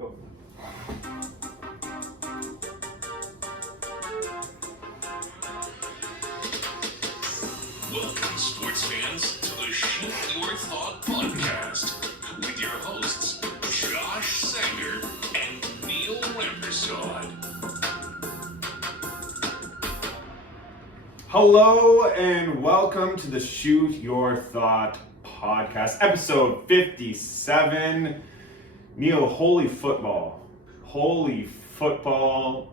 Go. Welcome, sports fans, to the Shift Your Thought podcast with your hosts, Josh Sanger and Neil Rampersad. Hello and welcome to the Shoot Your Thought podcast, episode 57. Neil, holy football. Holy football.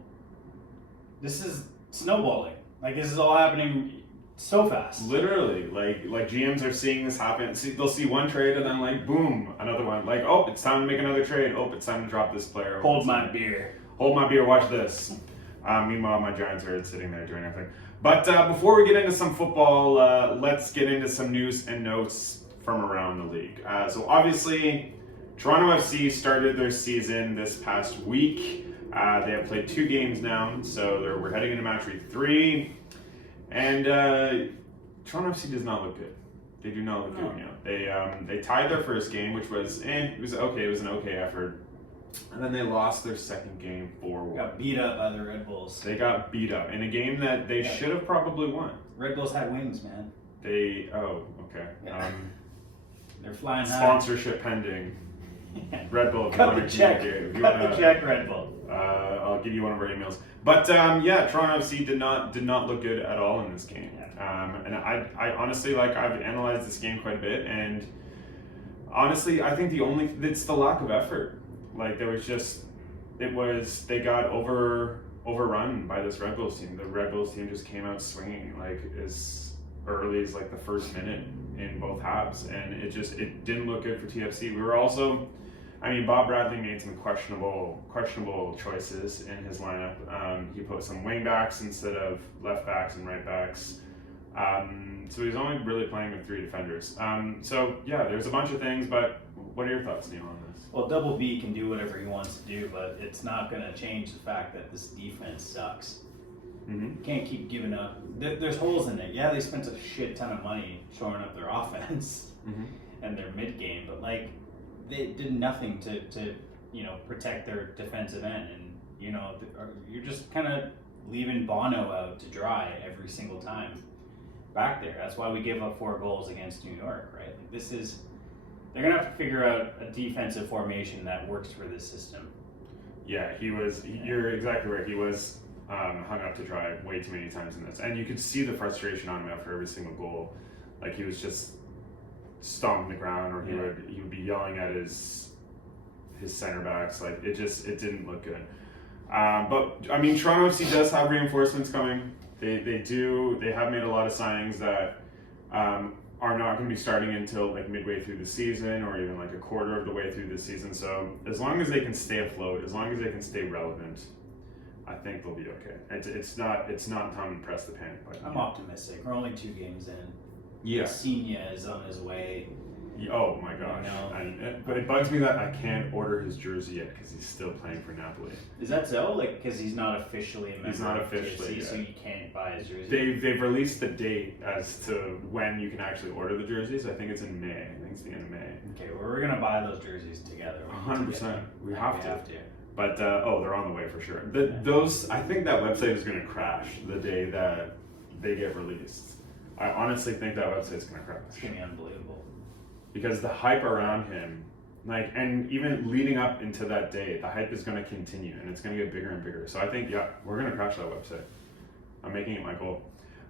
This is snowballing. Like, this is all happening so fast. Literally, like GMs are seeing this happen. They'll see one trade and then boom, another one. Oh, it's time to make another trade. Oh, it's time to drop this player. Hold my beer. Hold my beer, watch this. Meanwhile, my Giants are sitting there doing nothing. But before we get into some football, let's get into some news and notes from around the league. So obviously, Toronto FC started their season this past week. They have played 2 games now, so we're heading into match week 3. And Toronto FC does not look good. They do not look good now. They tied their first game, which was it was okay. It was an okay effort. And then they lost their second game 4-1. Got beat up by the Red Bulls. They got beat up in a game that they should have probably won. Red Bulls had wings, man. Okay. Yeah. They're flying high. Sponsorship pending. Red Bull. Cut the check. Cut the check, Red Bull. I'll give you one of our emails. But Toronto FC did not look good at all in this game. Yeah. And I honestly I've analyzed this game quite a bit, and honestly I think it's the lack of effort. They got overrun by this Red Bulls team. The Red Bulls team just came out swinging as early as the first minute in both halves, and it didn't look good for TFC. We were also, Bob Bradley made some questionable choices in his lineup. He put some wing backs instead of left backs and right backs. So he's only really playing with 3 defenders. There's a bunch of things, but what are your thoughts, Neil, on this? Well, Double B can do whatever he wants to do, but it's not going to change the fact that this defense sucks. Mm-hmm. You can't keep giving up. There's holes in it. Yeah, they spent a shit ton of money shoring up their offense and their mid-game, but they did nothing to protect their defensive end, and you're just kind of leaving Bono out to dry every single time back there. That's why we gave up 4 goals against New York, right? They're gonna have to figure out a defensive formation that works for this system. Yeah, you're exactly right. He was hung up to dry way too many times in this, and you could see the frustration on him after every single goal. He was just stomping the ground, or he would be yelling at his center backs. It didn't look good. But Toronto FC does have reinforcements coming. They have made a lot of signings that are not going to be starting until midway through the season, or even a quarter of the way through the season. So as long as they can stay afloat, as long as they can stay relevant, I think they'll be okay. It's not time to press the panic button. I'm optimistic. We're only 2 games in. Yeah. Senior is on his way. Oh my gosh. But it bugs me that I can't order his jersey yet because he's still playing for Matt-Ple. Is that so? Because he's not officially a member He's not of officially TFC, yet. so you can't buy his jersey. They've released the date as to when you can actually order the jerseys. I think it's in May. I think it's the end of May. Okay, well, we're gonna buy those jerseys together. 100%. We have to. But they're on the way for sure. I think that website is going to crash the day that they get released. I honestly think that website's going to crash. It's gonna be unbelievable. Because the hype around him, and even leading up into that day, the hype is going to continue, and it's going to get bigger and bigger. So I think, we're going to crash that website. I'm making it my goal.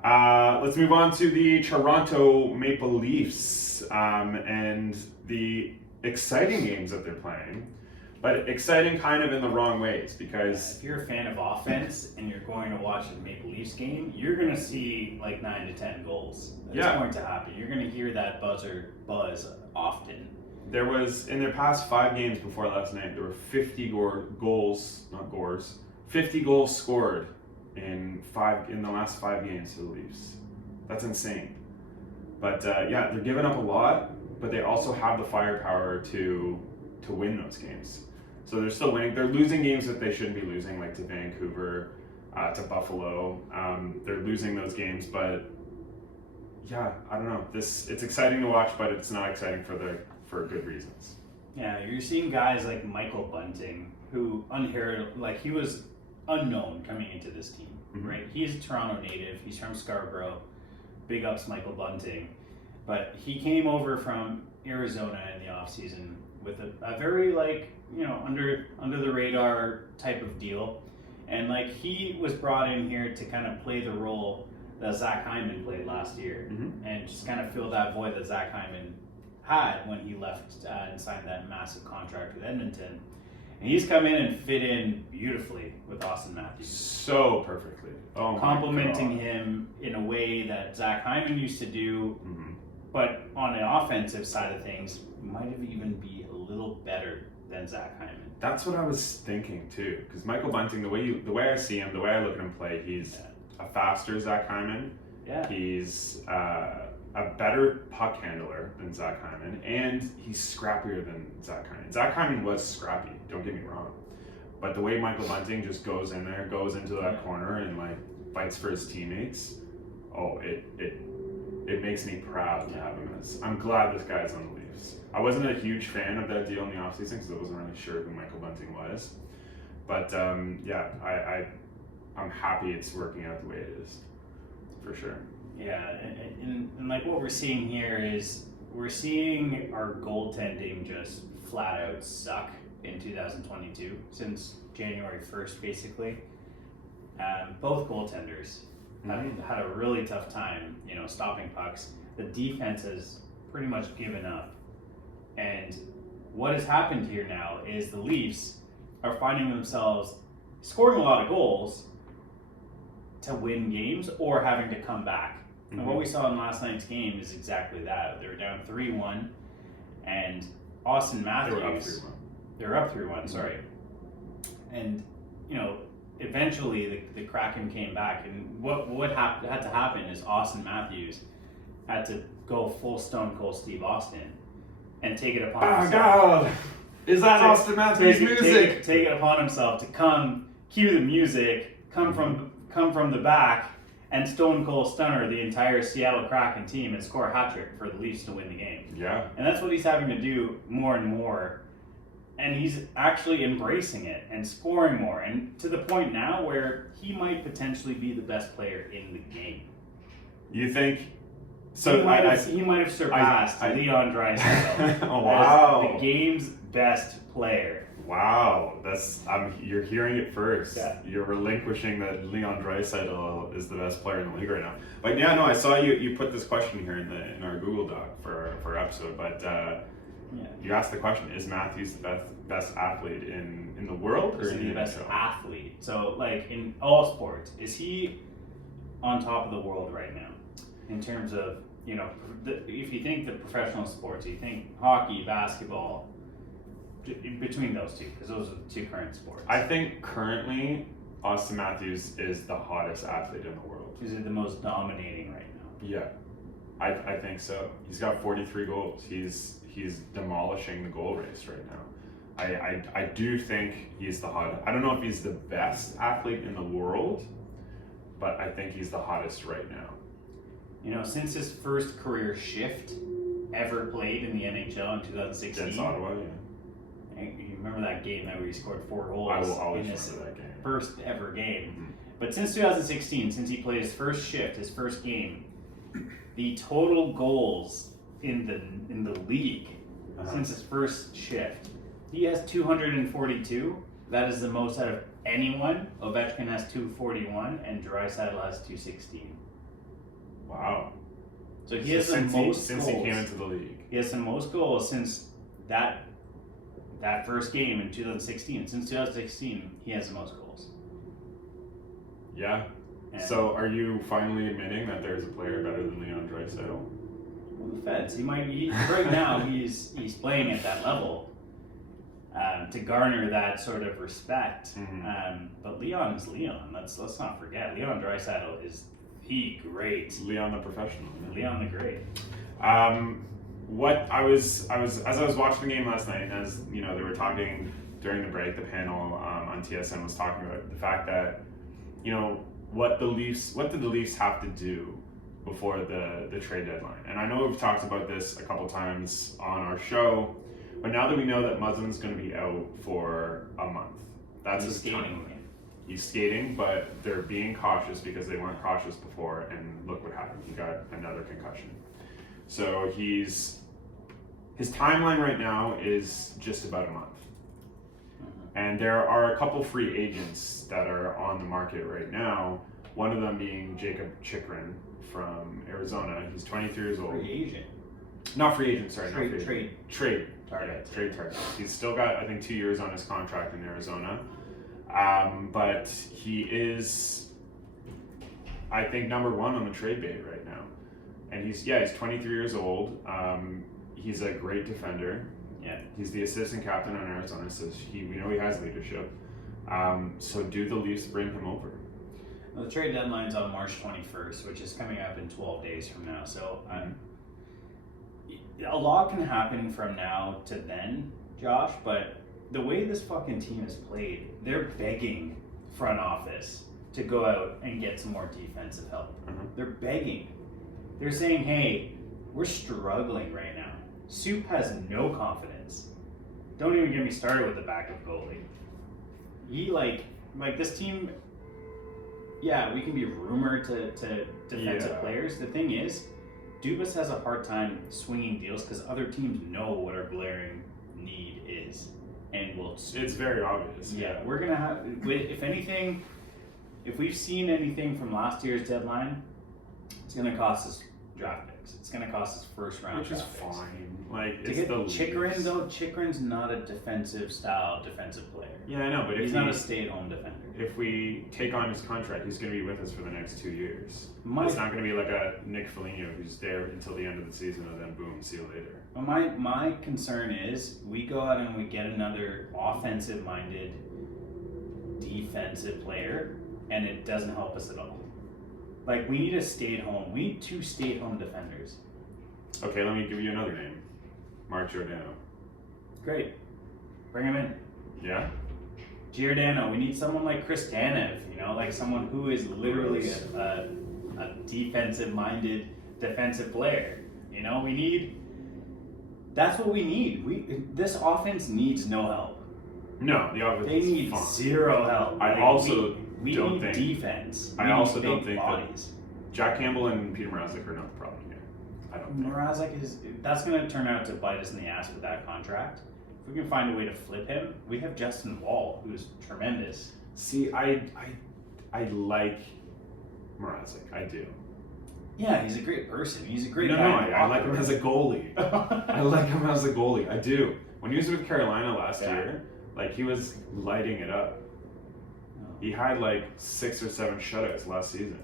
Let's move on to the Toronto Maple Leafs and the exciting games that they're playing. But exciting kind of in the wrong ways, because if you're a fan of offense and you're going to watch a Maple Leafs game, you're going to see 9 to 10 goals. That's going to happen. You're going to hear that buzz often. There was, in their past 5 games before last night, there were 50 goals, not gores, 50 goals scored in the last 5 games for the Leafs. That's insane. But they're giving up a lot, but they also have the firepower to win those games. So they're still winning. They're losing games that they shouldn't be losing, like to Vancouver, to Buffalo. They're losing those games, but I don't know. It's exciting to watch, but it's not exciting for good reasons. Yeah, you're seeing guys like Michael Bunting, who he was unknown coming into this team, right? He's a Toronto native. He's from Scarborough. Big ups, Michael Bunting. But he came over from Arizona in the offseason with a very, under the radar type of deal. And, he was brought in here to kind of play the role that Zach Hyman played last year and just kind of fill that void that Zach Hyman had when he left and signed that massive contract with Edmonton. And he's come in and fit in beautifully with Auston Matthews. So perfectly. Oh, complimenting him in a way that Zach Hyman used to do, but on the offensive side of things, might have even be a little better than Zach Hyman. That's what I was thinking too. Because Michael Bunting, the way I see him, the way I look at him play, he's a faster Zach Hyman. Yeah. He's a better puck handler than Zach Hyman, and he's scrappier than Zach Hyman. Zach Hyman was scrappy, don't get me wrong. But the way Michael Bunting just goes in there, goes into that corner and fights for his teammates, it makes me proud to have him as. I'm glad this guy's on the Leafs. I wasn't a huge fan of that deal in the offseason because I wasn't really sure who Michael Bunting was. But I'm happy it's working out the way it is, for sure. Yeah, and what we're seeing here is we're seeing our goaltending just flat out suck in 2022 since January 1st, basically. Both goaltenders had a really tough time, stopping pucks. The defense has pretty much given up. And what has happened here now is the Leafs are finding themselves scoring a lot of goals to win games or having to come back. And what we saw in last night's game is exactly that. They were down 3-1, and Auston Matthews... They were up 3-1, sorry. And, eventually the Kraken came back, and what had to happen is Auston Matthews had to go full Stone Cold Steve Austin and take it upon himself. God! Is that Auston Matthews music? Take it upon himself to cue the music, come from the back, and Stone Cold Stunner the entire Seattle Kraken team and score a hat trick for the Leafs to win the game. Yeah. And that's what he's having to do more and more. And he's actually embracing it and scoring more. And to the point now where he might potentially be the best player in the game. You think? So he might have surpassed Leon Draisaitl oh, wow. as the game's best player. Wow, you're hearing it first. Yeah. You're relinquishing that Leon Draisaitl is the best player in the league right now. But yeah, no, I saw you put this question here in our Google Doc for our episode. But you asked the question: is Matthews the best athlete in the world, or is he the best athlete? So, in all sports, is he on top of the world right now in terms of if you think the professional sports, you think hockey, basketball. Between those two, because those are the two current sports. I think currently Auston Matthews is the hottest athlete in the world. Is it the most dominating right now? Yeah, I think so. He's got 43 goals. He's demolishing the goal race right now. I do think he's the hottest. I don't know if he's the best athlete in the world, but I think he's the hottest right now. Since his first career shift ever played in the NHL in 2016. Against Ottawa, yeah. You remember that game where he scored 4 goals? I will always in his remember that game. First ever game. But since 2016, since he played his first shift, his first game, the total goals in the league since his first shift, he has 242. That is the most out of anyone. Ovechkin has 241, and Draisaitl has 216. Wow. So he has the most goals since he came into the league. He has the most goals since that first game in 2016. Since 2016, he has the most goals. Yeah. And so are you finally admitting that there's a player better than Leon Draisaitl? Well, the Feds. He might be right now. He's playing at that level to garner that sort of respect. But Leon is Leon. Let's not forget. Leon Draisaitl is the great. Leon the professional. Leon the great. What I was as I was watching the game last night, and as they were talking during the break, the panel on TSN was talking about the fact that what did the Leafs have to do before the trade deadline. And I know we've talked about this a couple times on our show, But now that we know that Muslin's going to be out for a month, that's his skating timeline. again. He's skating, but they're being cautious because they weren't cautious before, and look what happened. He got another concussion. So his timeline right now is just about a month. And there are a couple free agents that are on the market right now. One of them being Jacob Chikrin from Arizona. He's 23 years old. Free agent. Not free agent, sorry. Trade. Not free agent. Trade. Target. Yeah, trade target. He's still got, I think, 2 years on his contract in Arizona. But he is, I think, number one on the trade bait right now. And he's 23 years old. He's a great defender. Yeah. He's the assistant captain on Arizona, so we know he has leadership. So do the Leafs bring him over? Well, the trade deadline's on March 21st, which is coming up in 12 days from now. So a lot can happen from now to then, Josh, but the way this fucking team is played, they're begging front office to go out and get some more defensive help. They're begging. They're saying, hey, we're struggling right now. Soup has no confidence. Don't even get me started with the backup goalie. He like this team, yeah, we can be rumored to defensive players. The thing is, Dubas has a hard time swinging deals because other teams know what our glaring need is. And it's very obvious. Yeah, we're going to have, if anything, if we've seen anything from last year's deadline, it's going to cost us draft picks. It's going to cost us first round which is draft picks. fine. Like, To it's get the Chikrin, Leafs. though, Chikrin's not a defensive player. Yeah, I know, but He's if not a stay-at-home defender. if we take on his contract, he's going to be with us for the next 2 years. My- It's not going to be like a Nick Foligno who's there until the end of the season and then boom, see you later. But my concern is we go out and we get another offensive-minded defensive player, and it doesn't help us at all. Like, we need a stay-at-home. We need 2 stay-at-home defenders. Okay, let me give you another name. Mark Giordano. Great. Bring him in. Yeah? Giordano. We need someone like Chris Tanev, like someone who is literally a defensive-minded defensive player. We need... That's what we need. This offense needs no help. No, the offense They need is fine. zero help. I Like, also we don't need think... defense. I We also need don't big think bodies. that Jack Campbell and Peter Mrazek are not the problem here. I don't think. Mrazek that's going to turn out to bite us in the ass with that contract. If we can find a way to flip him, we have Justin Wall, who's tremendous. See, I like Mrazek. I do. Yeah, he's a great person. He's a great No, guy. I like him as a goalie. I like him as a goalie. I do. When he was with Carolina last year, he was lighting it up. He had 6 or 7 shutouts last season.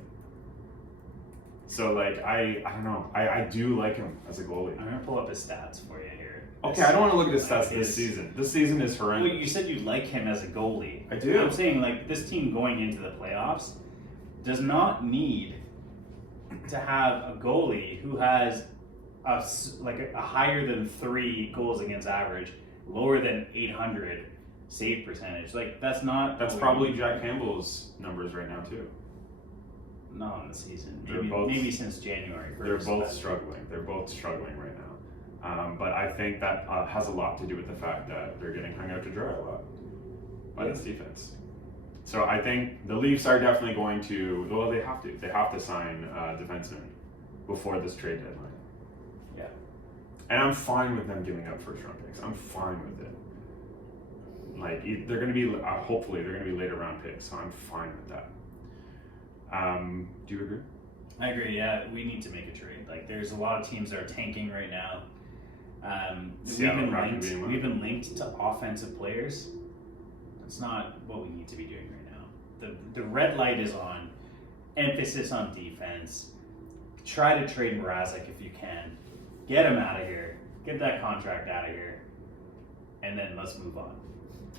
So I don't know. I do like him as a goalie. I'm gonna pull up his stats for you here. Okay, I don't want to look at his stats this season. This season is horrendous. Well, you said you like him as a goalie. I do. I'm saying this team going into the playoffs does not need to have a goalie who has a higher than 3 goals against average, lower than 800 save percentage. That's not. That's probably Jack Campbell's numbers right now too. Not on the season. They're both- Maybe since January 1st. They're both struggling. They're both struggling right now. But I think that has a lot to do with the fact that they're getting hung out to dry a lot by this defense. So I think the Leafs are definitely going to. Well, they have to. They have to sign defensemen before this trade deadline. Yeah. And I'm fine with them giving up first round picks. I'm fine with it. They're going to be. Hopefully, they're going to be later round picks. So I'm fine with that. Do you agree? I agree. Yeah, we need to make a trade. There's a lot of teams that are tanking right now. We've been linked to offensive players. That's not what we need to be doing right now. The red light is on. Emphasis on defense. Try to trade Mrazek if you can. Get him out of here. Get that contract out of here. And then let's move on.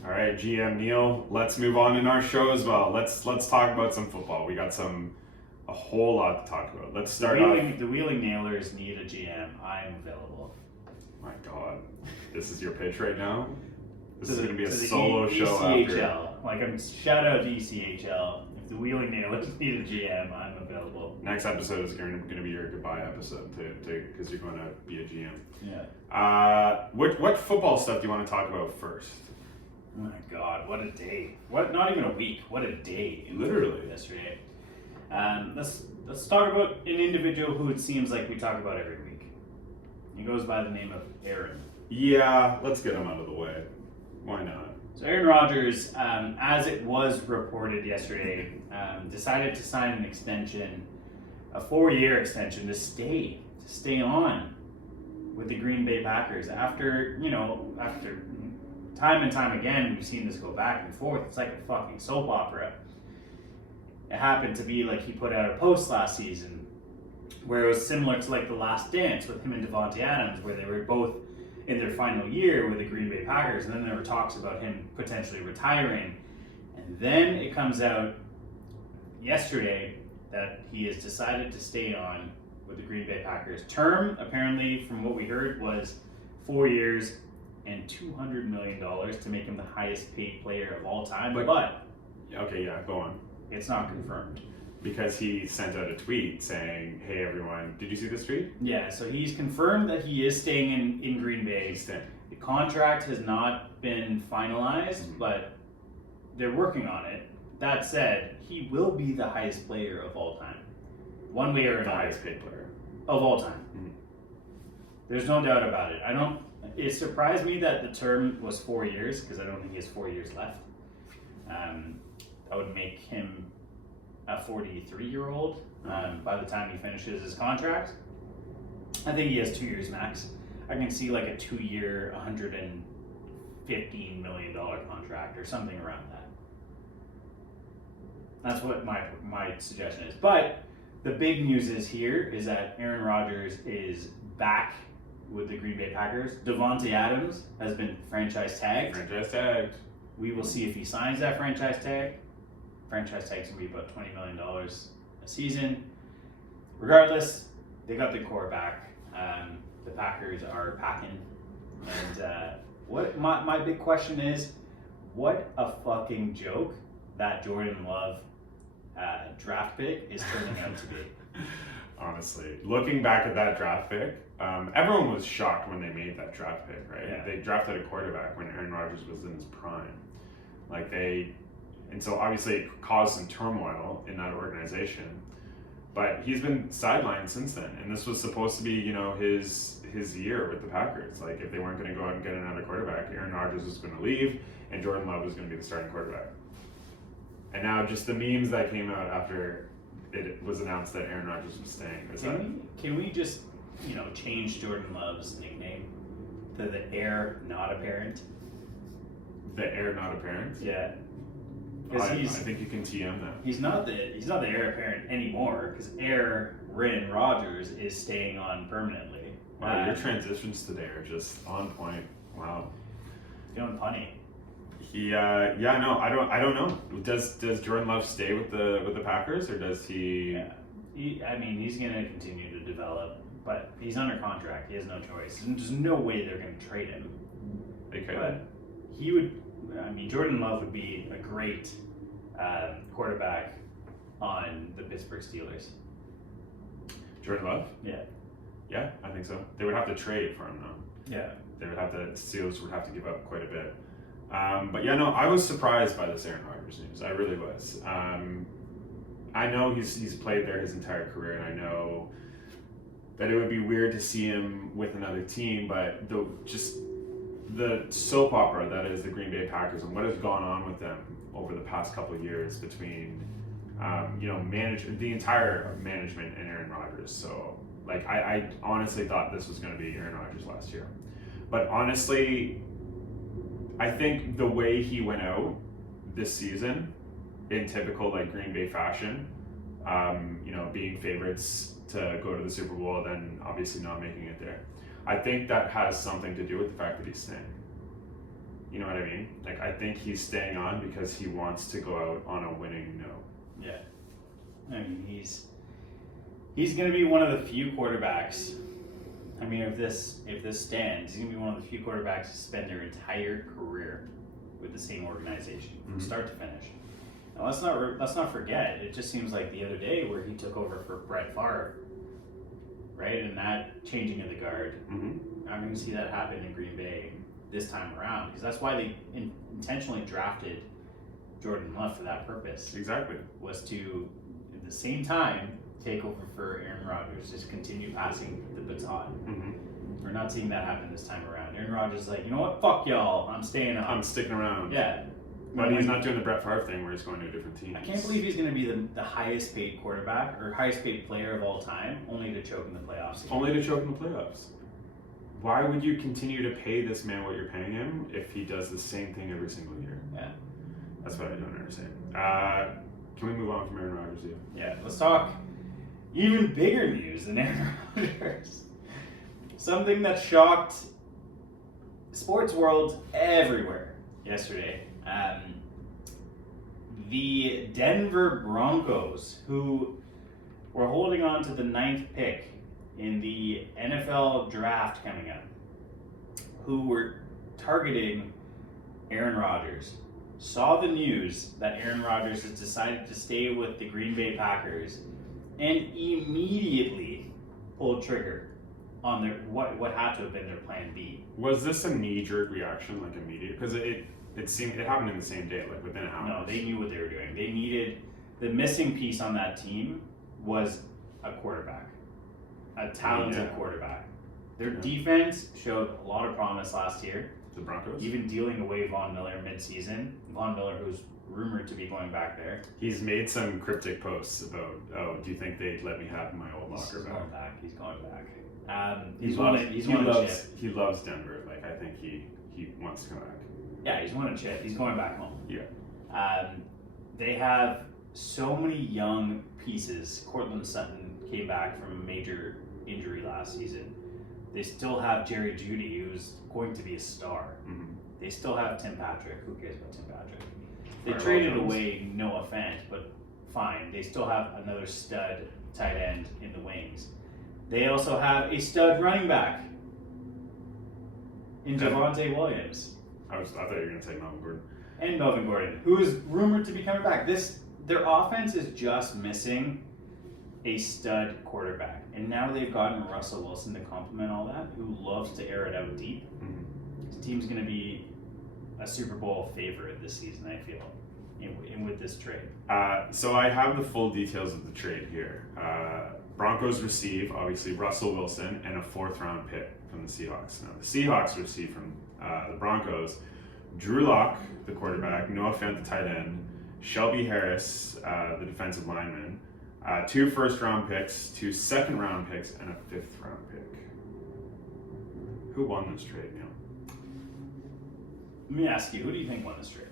All right, GM Neil, let's move on in our show as well. Let's talk about some football. We got a whole lot to talk about. Let's start off. The Wheeling Nailers need a GM. I'm available. My God, this is your pitch right now? This is going to be a the solo show ECHL. after. Shout out to ECHL. If If the Wheeling Nailers need a GM, I'm available. Next episode is going to be your goodbye episode because you're going to be a GM. Yeah. What football stuff do you want to talk about first? Oh my God, what a day! What? Not even a week. What a day! Literally yesterday. Let's talk about an individual who it seems like we talk about every week. He goes by the name of Aaron. Yeah, let's get him out of the way. Why not? So Aaron Rodgers, as it was reported yesterday, decided to sign an extension, a 4-year extension to stay on with the Green Bay Packers. After time and time again, we've seen this go back and forth. It's like a fucking soap opera. It happened to be like he put out a post last season where it was similar to like The Last Dance with him and Devontae Adams, where they were both in their final year with the Green Bay Packers, and then there were talks about him potentially retiring. And then it comes out yesterday that he has decided to stay on with the Green Bay Packers. Term, apparently, from what we heard, was 4 years and $200 million to make him the highest paid player of all time. But okay, yeah, go on. It's not confirmed. Because he sent out a tweet saying, "Hey everyone, did you see this tweet?" Yeah, so he's confirmed that he is staying in Green Bay. The contract has not been finalized, but they're working on it. That said, he will be the highest player of all time. One way or another. The highest paid player. Of all time. Mm-hmm. There's no doubt about it. It surprised me that the term was 4 years, because I don't think he has 4 years left. That would make him a 43-year-old by the time he finishes his contract. I think he has 2 years max. I can see like a 2-year, $115 million contract or something around that. That's what my suggestion is. But the big news is that Aaron Rodgers is back with the Green Bay Packers. Devontae Adams has been franchise tagged. We will see if he signs that franchise tag. Franchise tag's gonna be about $20 million a season. Regardless, they got the quarterback. The Packers are packing. And what my big question is, what a fucking joke that Jordan Love draft pick is turning out to be. Honestly, looking back at that draft pick, everyone was shocked when they made that draft pick, right? Yeah. They drafted a quarterback when Aaron Rodgers was in his prime. And so obviously it caused some turmoil in that organization. But he's been sidelined since then, and this was supposed to be, his year with the Packers. Like, if they weren't going to go out and get another quarterback, Aaron Rodgers was going to leave, and Jordan Love was going to be the starting quarterback. And now, just the memes that came out after it was announced that Aaron Rodgers was staying. Can we just, change Jordan Love's nickname to the Heir Not Apparent? The Heir Not Apparent? Yeah. I think you can TM that. He's not the heir apparent anymore, because Aaron Rodgers is staying on permanently. Wow, your transitions today are just on point. Wow. Feeling funny. I don't know. Does Jordan Love stay with the Packers, or does he? Yeah. He's going to continue to develop, but he's under contract. He has no choice. And there's no way they're going to trade him. They could. But he would. Jordan Love would be a great quarterback on the Pittsburgh Steelers. Jordan Love? Yeah. Yeah, I think so. They would have to trade for him, though. Yeah. Steelers would have to give up quite a bit. But yeah, no, I was surprised by this Aaron Rodgers news. I really was. I know he's played there his entire career, and I know that it would be weird to see him with another team, but the soap opera that is the Green Bay Packers and what has gone on with them over the past couple of years between, the entire management and Aaron Rodgers. So, I honestly thought this was going to be Aaron Rodgers last year. But honestly, I think the way he went out this season, in typical Green Bay fashion, being favorites to go to the Super Bowl, then obviously not making it there. I think that has something to do with the fact that he's staying. You know what I mean? I think he's staying on because he wants to go out on a winning note. Yeah. He's going to be one of the few quarterbacks. If this stands, he's going to be one of the few quarterbacks to spend their entire career with the same organization, from start to finish. Now, let's not forget. It just seems like the other day where he took over for Brett Favre, right? And that changing of the guard. Mm-hmm. I'm going to see that happen in Green Bay this time around because that's why they intentionally drafted Jordan Love for that purpose. Exactly. Was to, at the same time, take over for Aaron Rodgers, just continue passing the baton. Mm-hmm. We're not seeing that happen this time around. Aaron Rodgers is like, you know what? Fuck y'all. I'm staying up. I'm sticking around. Yeah. But he's not doing the Brett Favre thing where he's going to a different team. I can't believe he's going to be the highest paid quarterback or highest paid player of all time, only to choke in the playoffs. Only to choke in the playoffs. Why would you continue to pay this man what you're paying him if he does the same thing every single year? Yeah. That's what I don't understand. Can we move on from Aaron Rodgers? Yeah, let's talk even bigger news than Aaron Rodgers. Something that shocked sports world everywhere yesterday. The Denver Broncos, who were holding on to the 9th pick in the NFL draft coming up, who were targeting Aaron Rodgers, saw the news that Aaron Rodgers has decided to stay with the Green Bay Packers and immediately pulled trigger on their what had to have been their plan B. Was this a knee-jerk reaction, like immediate? Because it seemed it happened in the same day, like within hours. No, they knew what they were doing. They needed the missing piece on that team was a quarterback, a talented quarterback. Their defense showed a lot of promise last year. The Broncos? Even dealing away Von Miller mid-season. Von Miller, who's rumored to be going back there. He's made some cryptic posts about, do you think they'd let me have my old locker back? He's going back. He's won a chip. He loves Denver. Like, I think he wants to come back. Yeah, he's won a chip. He's going back home. Yeah. They have so many young pieces. Cortland Sutton came back from a major injury last season. They still have Jerry Jeudy, who's going to be a star. Mm-hmm. They still have Tim Patrick. Who cares about Tim Patrick? They Right, traded well, away Noah Fant, but fine. They still have another stud tight end in the wings. They also have a stud running back in Javonte Williams. I thought you were going to say Melvin Gordon. And Melvin Gordon, who is rumored to be coming back. Their offense is just missing a stud quarterback. And now they've gotten Russell Wilson to complement all that, who loves to air it out deep. Mm-hmm. This team's going to be a Super Bowl favorite this season, I feel, in with this trade. So I have the full details of the trade here. Broncos receive, obviously, Russell Wilson and a 4th-round pick from the Seahawks. Now, the Seahawks receive from the Broncos Drew Lock, the quarterback, Noah Fant, the tight end, Shelby Harris, the defensive lineman, 2 first-round picks, 2 second-round picks, and a 5th-round pick. Who won this trade, Neil? Let me ask you, who do you think won this trade?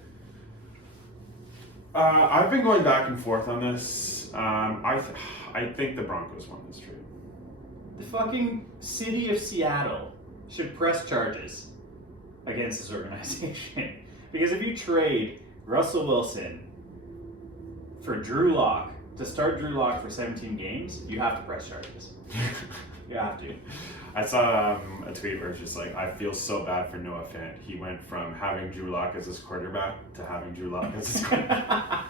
I've been going back and forth on this. I think the Broncos won this trade. The fucking city of Seattle should press charges against this organization. Because if you trade Russell Wilson for Drew Lock, to start Drew Lock for 17 games, you have to press charges. You have to. I saw a tweet where it's just like, I feel so bad for Noah Fant. He went from having Drew Lock as his quarterback to having Drew Lock as his quarterback.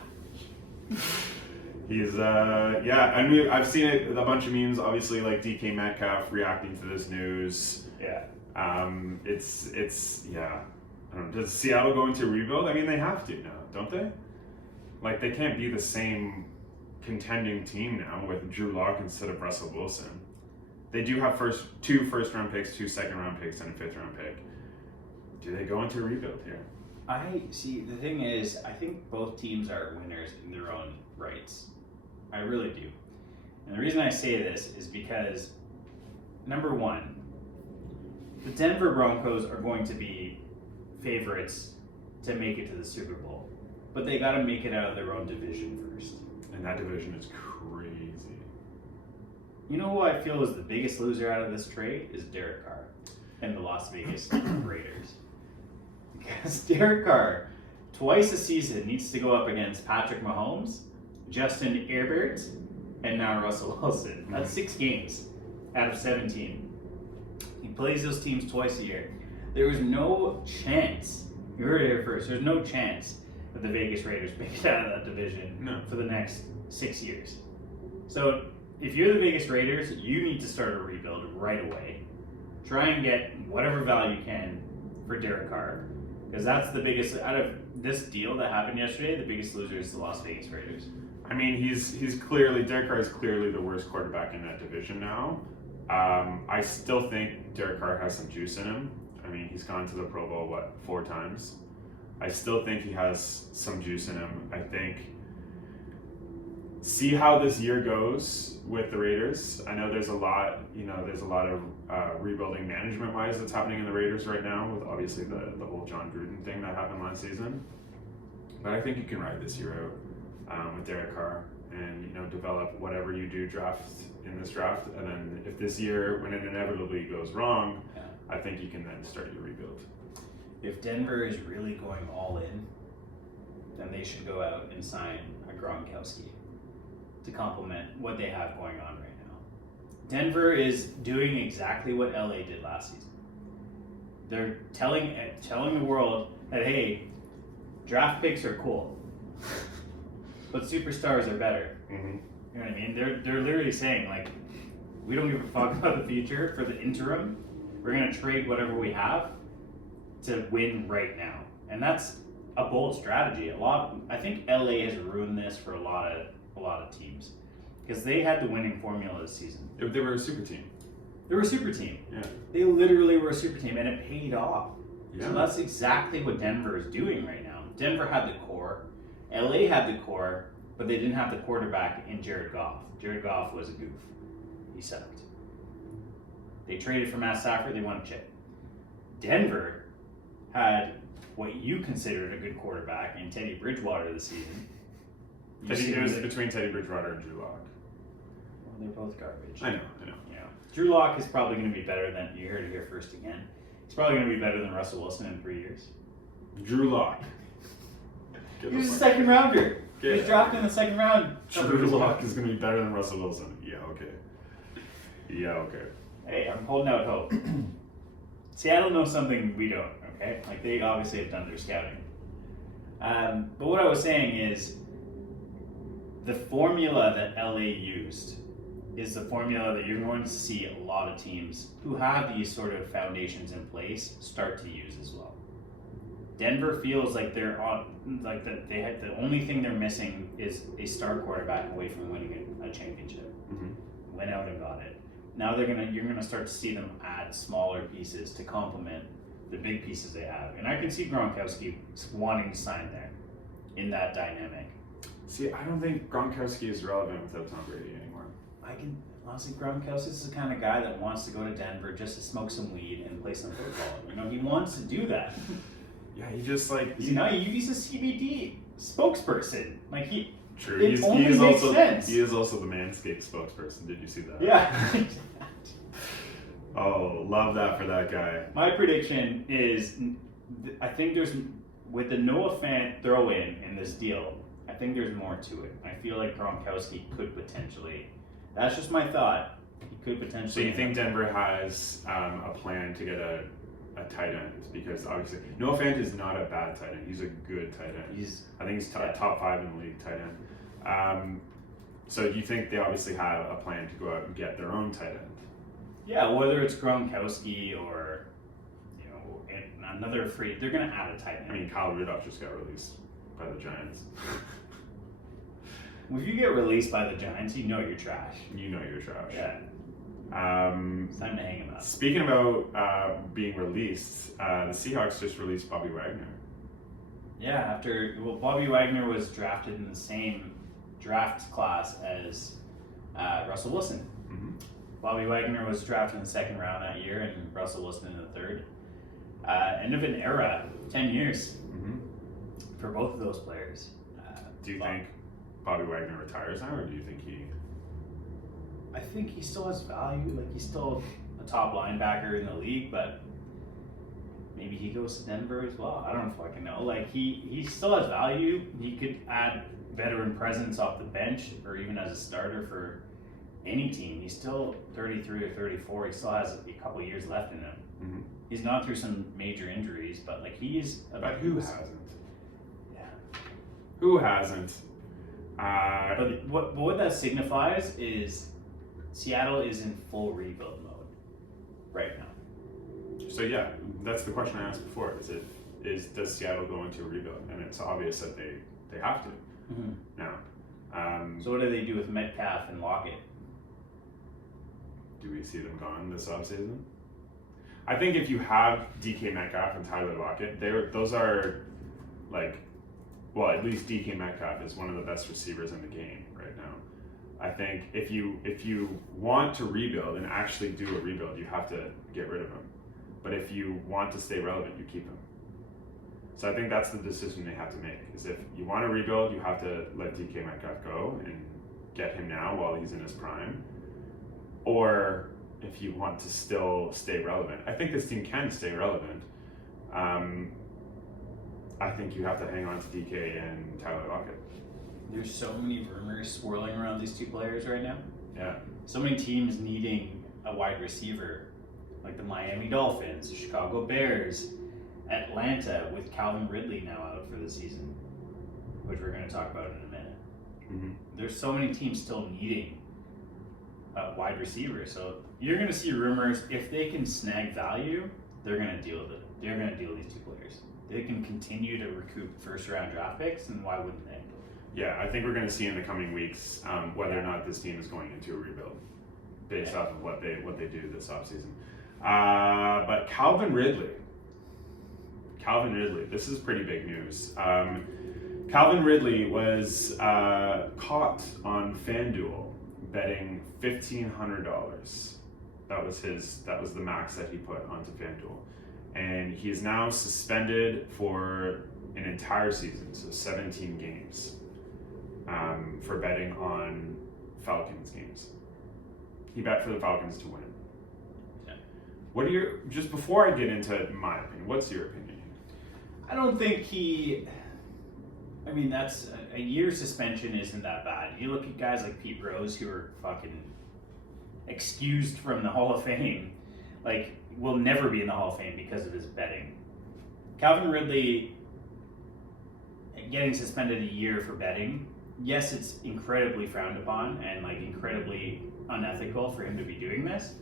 He's, I mean, I've seen it, a bunch of memes, obviously, like DK Metcalf reacting to this news. Yeah. It's yeah. I don't know, does Seattle go into rebuild? I mean, they have to now, don't they? Like, they can't be the same contending team now with Drew Lock instead of Russell Wilson. They do have 2 first-round picks, 2 second-round picks, and a 5th-round pick. Do they go into a rebuild here? I see. The thing is, I think both teams are winners in their own rights. I really do. And the reason I say this is because, number one, the Denver Broncos are going to be favorites to make it to the Super Bowl. But they got to make it out of their own division first. And that division is crazy. You know who I feel is the biggest loser out of this trade is Derek Carr and the Las Vegas Raiders. Because Derek Carr, twice a season, needs to go up against Patrick Mahomes, Justin Herbert, and now Russell Wilson. That's 6 games out of 17. He plays those teams twice a year. There was no chance, you heard it here first, there's no chance that the Vegas Raiders make it out of that division for the next 6 years. So if you're the Vegas Raiders, you need to start a rebuild right away. Try and get whatever value you can for Derek Carr, because that's the biggest out of this deal that happened yesterday. The biggest loser is the Las Vegas Raiders. I mean, Derek Carr is clearly the worst quarterback in that division now. I still think Derek Carr has some juice in him. I mean, he's gone to the Pro Bowl, 4 times? I still think he has some juice in him. I think, see how this year goes with the Raiders. I know there's a lot of rebuilding management-wise that's happening in the Raiders right now with obviously the whole John Gruden thing that happened last season. But I think you can ride this year out with Derek Carr and, develop whatever you do in this draft. And then if this year, when it inevitably goes wrong, I think you can then start your rebuild. If Denver is really going all in, then they should go out and sign a Gronkowski to complement what they have going on right now. Denver is doing exactly what LA did last season. They're telling the world that, hey, draft picks are cool, but superstars are better. Mm-hmm. You know what I mean? They're literally saying, like, we don't give a fuck about the future for the interim. We're going to trade whatever we have to win right now. And that's a bold strategy. I think LA has ruined this for a lot of teams because they had the winning formula this season. They were a super team. They were a super team. Yeah. They literally were a super team, and it paid off. Yeah. So that's exactly what Denver is doing right now. Denver had the core. LA had the core, but they didn't have the quarterback in Jared Goff. Jared Goff was a goof. He sucked. They traded for Matt Stafford. They won a chip. Denver had what you considered a good quarterback in Teddy Bridgewater this season. It was between Teddy Bridgewater and Drew Lock. Well, they're both garbage. I know. Drew Lock is probably going to be better than, you heard it here first again, he's probably going to be better than Russell Wilson in 3 years. Drew Lock. He was a second rounder. He was drafted in the second round. Drew Lock is going to be better than Russell Wilson. Yeah, okay. Hey, I'm holding out hope. Seattle knows something we don't, okay? Like, they obviously have done their scouting. But what I was saying is, the formula that LA used is the formula that you're going to see a lot of teams who have these sort of foundations in place start to use as well. Denver feels like they're on, like that they had the only thing they're missing is a star quarterback away from winning a championship. Mm-hmm. Went out and got it. Now you're gonna start to see them add smaller pieces to complement the big pieces they have, and I can see Gronkowski wanting to sign there in that dynamic. See, I don't think Gronkowski is relevant without Tom Brady anymore. Honestly, Gronkowski is the kind of guy that wants to go to Denver just to smoke some weed and play some football. He wants to do that. Yeah, he just like... he's a CBD spokesperson. True. It only makes sense. He is also the Manscaped spokesperson. Did you see that? Yeah. Oh, love that for that guy. My prediction is, I think with the Noah Fant throw-in this deal, I think there's more to it. I feel like Gronkowski could potentially... That's just my thought. He could potentially... So you think Denver has a plan to get a tight end? Because obviously, Noah Fant is not a bad tight end. He's a good tight end. I think he's top 5 in the league tight end. So you think they obviously have a plan to go out and get their own tight end? Yeah, whether it's Gronkowski or another free, they're going to add a tight end. I mean, Kyle Rudolph just got released by the Giants. If you get released by the Giants, you know you're trash. Yeah. It's time to hang him up. Speaking about being released, the Seahawks just released Bobby Wagner. Yeah, Bobby Wagner was drafted in the same draft class as Russell Wilson. Mm-hmm. Bobby Wagner was drafted in the second round that year, and Russell Wilson in the third. End of an era, 10 years for both of those players. Do you think Bobby Wagner retires now, or do you think he... I think he still has value. He's still a top linebacker in the league, but maybe he goes to Denver as well. I don't fucking know. He still has value. He could add veteran presence off the bench or even as a starter for any team. He's still 33 or 34. He still has a couple years left in him. Mm-hmm. He's gone through some major injuries, but he is... But who hasn't? Yeah. Who hasn't? But what that signifies is Seattle is in full rebuild mode right now. So yeah, that's the question I asked before. Does Seattle go into a rebuild? And it's obvious that they have to now. So what do they do with Metcalf and Lockett? Do we see them gone this offseason? I think if you have DK Metcalf and Tyler Lockett, those are like, well, at least DK Metcalf is one of the best receivers in the game right now. I think if you want to rebuild and actually do a rebuild, you have to get rid of him. But if you want to stay relevant, you keep him. So I think that's the decision they have to make. Is if you want to rebuild, you have to let DK Metcalf go and get him now while he's in his prime. Or if you want to still stay relevant. I think this team can stay relevant. I think you have to hang on to DK and Tyler Lockett. There's so many rumors swirling around these two players right now. Yeah. So many teams needing a wide receiver, like the Miami Dolphins, the Chicago Bears, Atlanta with Calvin Ridley now out for the season, which we're going to talk about in a minute. Mm-hmm. There's so many teams still needing a wide receiver. So you're going to see rumors. If they can snag value, they're going to deal with it. They're going to deal with these two players. They can continue to recoup first-round draft picks, and why wouldn't they? Yeah, I think we're going to see in the coming weeks whether or not this team is going into a rebuild based off of what they do this offseason. But Calvin Ridley, this is pretty big news. Calvin Ridley was caught on FanDuel betting $1,500. That was the max that he put onto FanDuel. And he is now suspended for an entire season, so 17 games, for betting on Falcons games. He bet for the Falcons to win. Yeah. What are your, just before I get into my opinion, what's your opinion? I don't think that's a year suspension isn't that bad. You look at guys like Pete Rose who are fucking excused from the Hall of Fame, like will never be in the Hall of Fame because of his betting. Calvin Ridley getting suspended a year for betting, yes, it's incredibly frowned upon and like incredibly unethical for him to be doing this.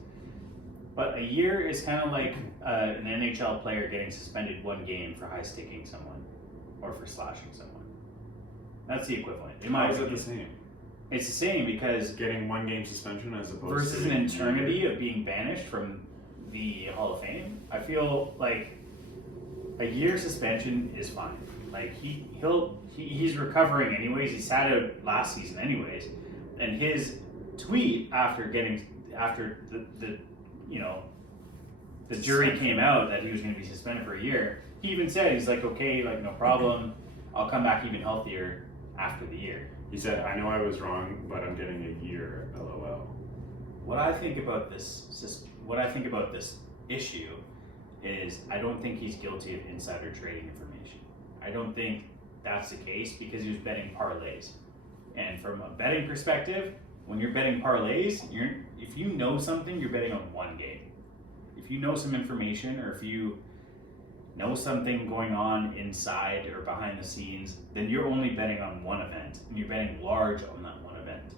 But a year is kind of like an NHL player getting suspended one game for high sticking someone or for slashing someone. That's the equivalent. How is it the same? It's the same because Getting 1 game suspension as opposed versus to an eternity of being banished from the Hall of Fame. I feel like a year suspension is fine. Like he's recovering anyways. He sat out last season anyways, and his tweet after the jury came out that he was going to be suspended for a year. He even said he's like, okay, like no problem. I'll come back even healthier after the year. He said, I know I was wrong, but I'm getting a year, LOL. What I think about this issue is I don't think he's guilty of insider trading information. I don't think that's the case because he was betting parlays. And from a betting perspective, when you're betting parlays, if you know something, you're betting on one game. If you know some information or if you know something going on inside or behind the scenes, then you're only betting on one event and you're betting large on that one event.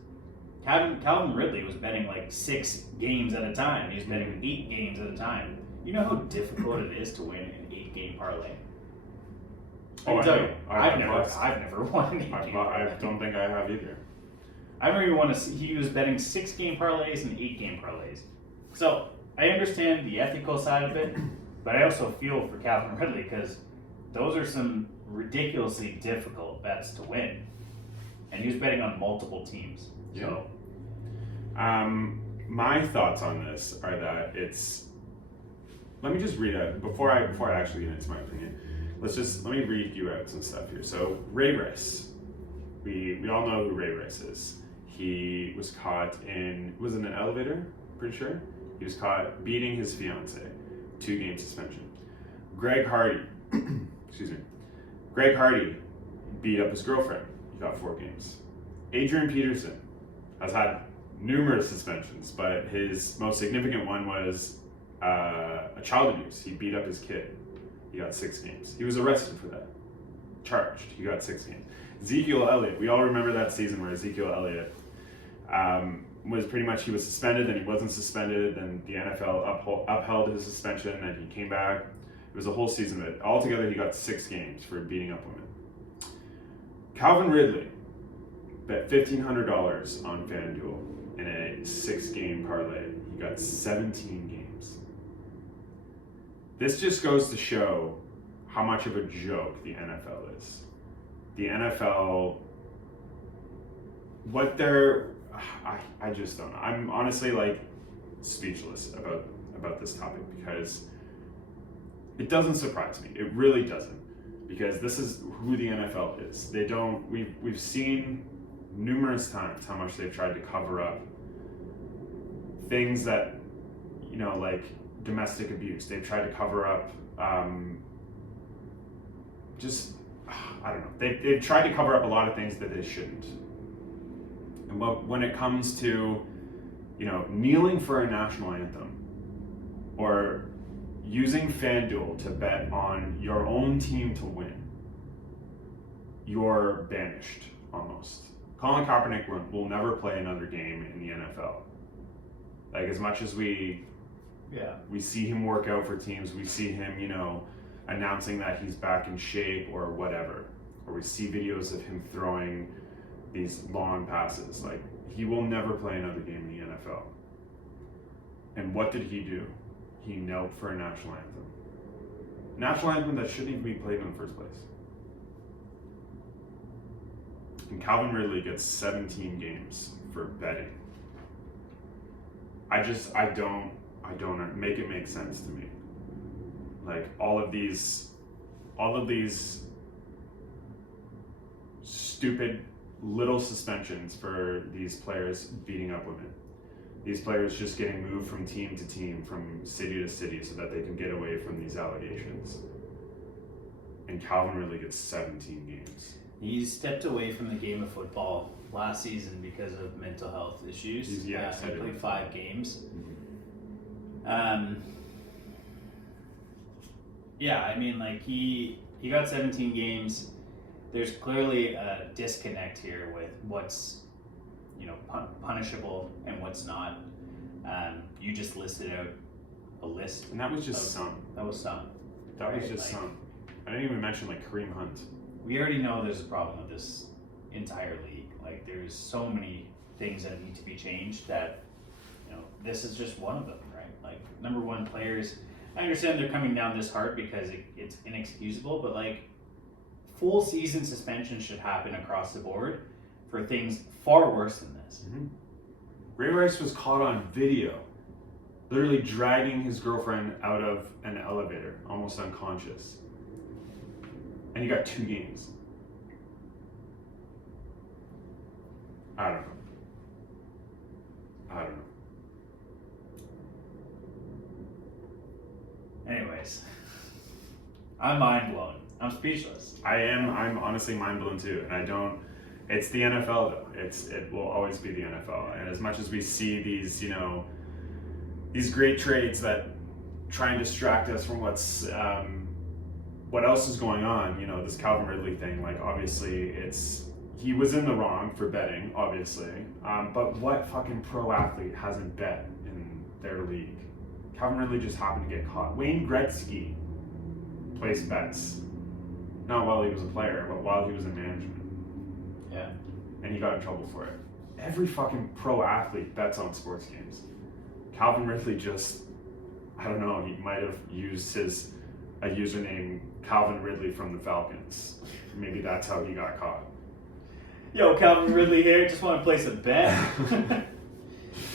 Calvin Ridley was betting like 6 games at a time. He was betting 8 games at a time. You know how difficult it is to win an 8-game parlay? I've never won an 8-game parlay. I don't think I have either. I remember he was betting 6-game parlays and 8-game parlays. So I understand the ethical side of it, but I also feel for Calvin Ridley because those are some ridiculously difficult bets to win. And he was betting on multiple teams. Yeah. So my thoughts on this are that let me just read out before I actually get into my opinion. Let me read you out some stuff here. So Ray Rice, we all know who Ray Rice is. He was caught was in an elevator, pretty sure. He was caught beating his fiance, 2-game suspension. Greg Hardy, Greg Hardy beat up his girlfriend. He got 4 games. Adrian Peterson has had numerous suspensions, but his most significant one was a child abuse. He beat up his kid. He got 6 games. He was arrested for that. charged. He got 6 games. Ezekiel Elliott, we all remember that season where Ezekiel Elliott was pretty much, he was suspended, then he wasn't suspended, then the NFL upheld his suspension, and he came back. It was a whole season of it. Altogether, he got 6 games for beating up women. Calvin Ridley bet $1,500 on FanDuel in a 6-game parlay. He got 17 games. This just goes to show how much of a joke the NFL is. The NFL, what they're, I just don't know. I'm honestly like speechless about this topic because it doesn't surprise me. It really doesn't, because this is who the NFL is. They don't. We've seen numerous times how much they've tried to cover up things that, you know, like domestic abuse. They've tried to cover up just, I don't know. They've tried to cover up a lot of things that they shouldn't. And when it comes to, you know, kneeling for a national anthem or using FanDuel to bet on your own team to win, you're banished almost. Colin Kaepernick will never play another game in the NFL. Like, as much as we see him work out for teams, we see him, you know, announcing that he's back in shape or whatever, or we see videos of him throwing these long passes. Like, he will never play another game in the NFL. And what did he do? He knelt for a national anthem. A national anthem that shouldn't even be played in the first place. And Calvin Ridley gets 17 games for betting. I don't make it make sense to me. Like, all of these stupid little suspensions for these players beating up women. These players just getting moved from team to team, from city to city, so that they can get away from these allegations. And Calvin Ridley gets 17 games. He stepped away from the game of football last season because of mental health issues. He played 5 games. Yeah, I mean, like, he got 17 games. There's clearly a disconnect here with what's, you know, punishable and what's not. You just listed out a list. And that was just some. That was some. That was just some. I didn't even mention, like, Kareem Hunt. We already know there's a problem with this entire league. Like, there's so many things that need to be changed that, you know, this is just one of them, right? Like, number one, players, I understand they're coming down this hard because it's inexcusable, but, like, full season suspension should happen across the board for things far worse than this. Mm-hmm. Ray Rice was caught on video, literally dragging his girlfriend out of an elevator, almost unconscious. And he got 2 games. I don't know. Anyways, I'm mind blown. I'm speechless. I'm honestly mind blown too. And it's the NFL though. It will always be the NFL. And as much as we see these, you know, these great trades that try and distract us from what else is going on, you know, this Calvin Ridley thing, like, obviously he was in the wrong for betting, obviously. But what fucking pro athlete hasn't bet in their league? Calvin Ridley just happened to get caught. Wayne Gretzky placed bets. Not while he was a player, but while he was in management. Yeah. And he got in trouble for it. Every fucking pro athlete bets on sports games. Calvin Ridley just, I don't know, he might have used a username Calvin Ridley from the Falcons. Maybe that's how he got caught. Yo, Calvin Ridley here. Just want to place a bet.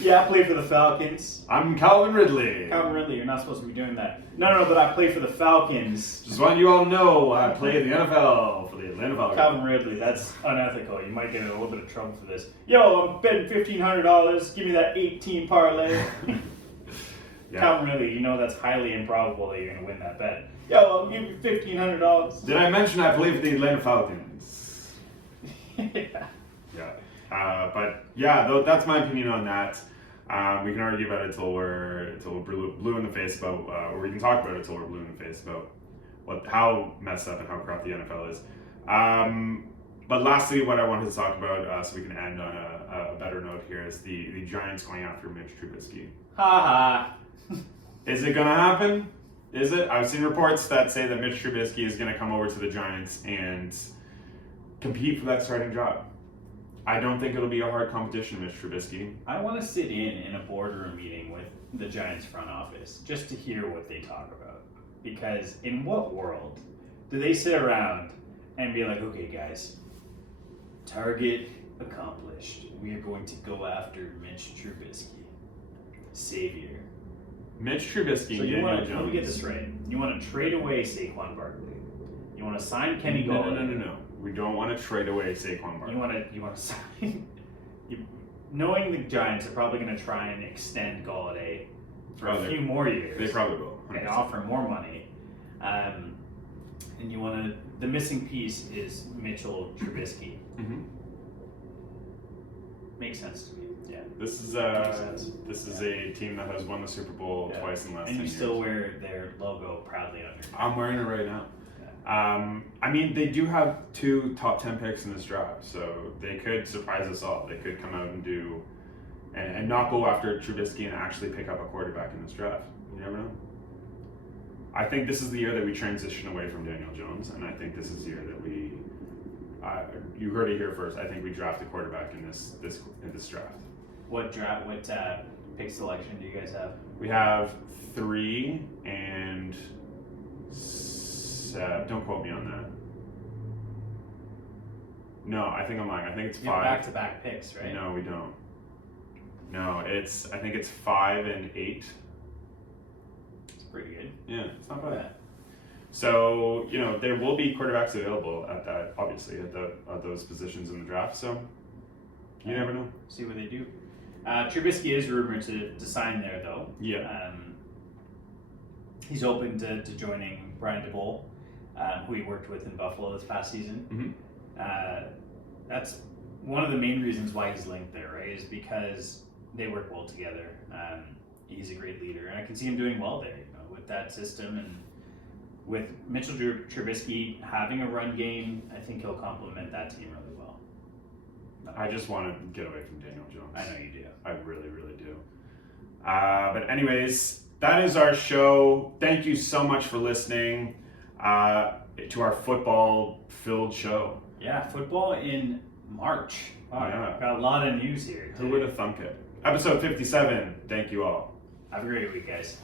Yeah, I play for the Falcons. I'm Calvin Ridley. Calvin Ridley, you're not supposed to be doing that. No, but I play for the Falcons. Just want you all to know I play in the NFL for the Atlanta Falcons. Calvin Ridley, that's unethical. You might get in a little bit of trouble for this. Yo, I'm betting $1,500. Give me that 18 parlay. Yeah. Calvin Ridley, you know that's highly improbable that you're going to win that bet. Yo, I'll give you $1,500. Did I mention I play for the Atlanta Falcons? Yeah. But yeah, that's my opinion on that. We can argue about it until we're blue in the face about, or we can talk about it until we're blue in the face about how messed up and how corrupt the NFL is. But lastly, what I wanted to talk about, so we can end on a better note here, is the Giants going after Mitch Trubisky. Ha ha. Is it going to happen? Is it? I've seen reports that say that Mitch Trubisky is going to come over to the Giants and compete for that starting job. I don't think it'll be a hard competition, Mitch Trubisky. I want to sit in a boardroom meeting with the Giants front office just to hear what they talk about. Because in what world do they sit around and be like, okay, guys, target accomplished. We are going to go after Mitch Trubisky, savior. Mitch Trubisky. So you want to, let me get this right. You want to trade away Saquon Barkley. You want to sign Kenny Galladay. No. We don't want to trade away Saquon Barkley. You want to sign. Knowing the Giants are probably going to try and extend Galladay for a few more years. They probably will. 100%. And offer more money. And you want to. The missing piece is Mitchell Trubisky. Mm-hmm. Makes sense to me. Yeah. This is a team that has won the Super Bowl twice in the last 10 years. And you still years. wear their logo proudly on your face. I'm wearing it right now. Yeah. I mean, they do have 2 top 10 picks in this draft, so they could surprise us all. They could come out and do and not go after Trubisky and actually pick up a quarterback in this draft. You never know. I think this is the year that we transition away from Daniel Jones, and I think this is the year that we. You heard it here first. I think we draft a quarterback in this draft. What pick selection do you guys have? We have 3 and 7. Don't quote me on that. No, I think I'm lying. I think it's 5. You have back-to-back picks, right? No, we don't. No, I think it's 5 and 8. It's pretty good. Yeah, it's not bad. Yeah. So, there will be quarterbacks available at that, obviously, at those positions in the draft. So, you never know. See what they do. Trubisky is rumored to sign there, though. Yeah. He's open to joining Brian DeBole, who he worked with in Buffalo this past season. Mm-hmm. That's one of the main reasons why he's linked there, right? Is because they work well together. He's a great leader, and I can see him doing well there, with that system and with Mitchell Trubisky having a run game. I think he'll complement that team really well. I just want to get away from Daniel Jones. I know you do. I really, really do. But anyways, that is our show. Thank you so much for listening to our football-filled show. Yeah, football in March. Wow, Yeah. Got a lot of news here. Who would have thunk it? Episode 57. Thank you all. Have a great week, guys.